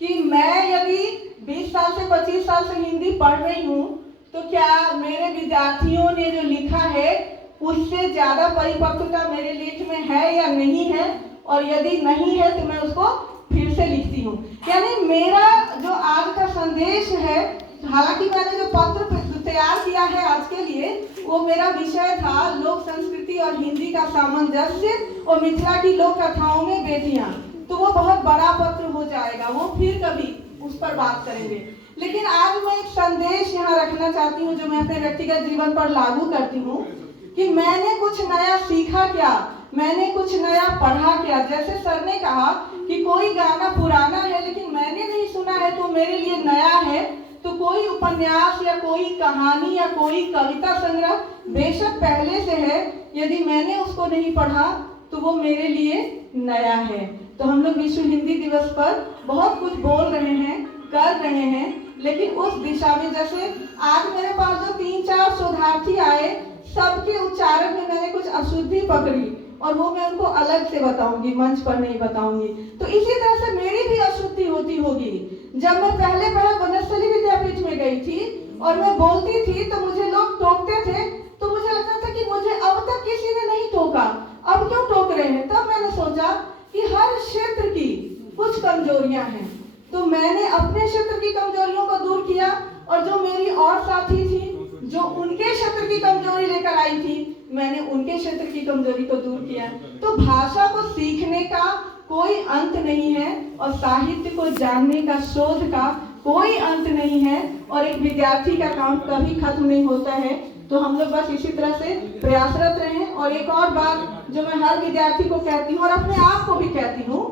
कि मैं यदि 20 साल से 25 साल से हिंदी पढ़ रही हूँ तो क्या मेरे विद्यार्थियों ने जो लिखा है उससे ज्यादा परिपक्वता मेरे लेख में है या नहीं है, और यदि नहीं है तो मैं उसको फिर से लिखती हूँ। यानी मेरा जो आज का संदेश है, हालांकि मैंने जो पत्र तैयार किया है आज के लिए, वो मेरा विषय था लोक संस्कृति और हिंदी का सामंजस्य और मिथिला की लोक कथाओं में बेटियां। तो वो बहुत बड़ा पत्र हो जाएगा, वो फिर कभी उस पर बात करेंगे। लेकिन आज मैं एक संदेश यहाँ रखना चाहती हूँ जो मैं अपने व्यक्तिगत जीवन पर लागू करती हूँ कि मैंने कुछ नया सीखा क्या, मैंने कुछ नया पढ़ा क्या। जैसे सर ने कहा कि कोई गाना पुराना है लेकिन मैंने नहीं सुना है तो मेरे लिए नया है, तो कोई उपन्यास या कोई कहानी या कोई कविता संग्रह बेशक पहले से है, यदि मैंने उसको नहीं पढ़ा तो वो मेरे लिए नया है। तो हम लोग विश्व हिंदी दिवस पर बहुत कुछ बोल रहे हैं, कर रहे हैं, लेकिन उस दिशा में, जैसे आज मेरे पास जो 3-4 शोधार्थी आए, सबके उच्चारण में मैंने कुछ अशुद्धि पकड़ी और वो मैं उनको अलग से बताऊंगी, मंच पर नहीं बताऊंगी। तो इसी तरह से मेरी भी अशुद्धि होती होगी। जब मैं पहले वनस्थली विद्यापीठ में गई थी और मैं बोलती थी तो मुझे लोग टोकते थे, तो मुझे लगता था कि मुझे अब तक किसी ने नहीं टोका, अब क्यों टोक रहे हैं। तब मैंने सोचा कि हर क्षेत्र की कुछ कमजोरियां हैं, तो मैंने अपने क्षेत्र की कमजोरियों को दूर किया, और जो मेरी और साथी थी जो उनके क्षेत्र की कमजोरी लेकर आई थी, मैंने उनके क्षेत्र की कमजोरी को दूर किया। तो भाषा को सीखने का कोई अंत नहीं है और साहित्य को जानने का, शोध का कोई अंत नहीं है, और एक विद्यार्थी का काम कभी खत्म नहीं होता है। तो हम लोग बस इसी तरह से प्रयासरत रहें। और एक और बात जो मैं हर विद्यार्थी को कहती हूँ और अपने आप को भी कहती हूँ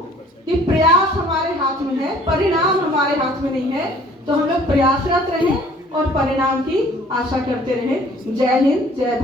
कि प्रयास हमारे हाथ में है, परिणाम हमारे हाथ में नहीं है। तो हम लोग प्रयासरत रहें और परिणाम की आशा करते रहें। जय हिंद, जय भारत।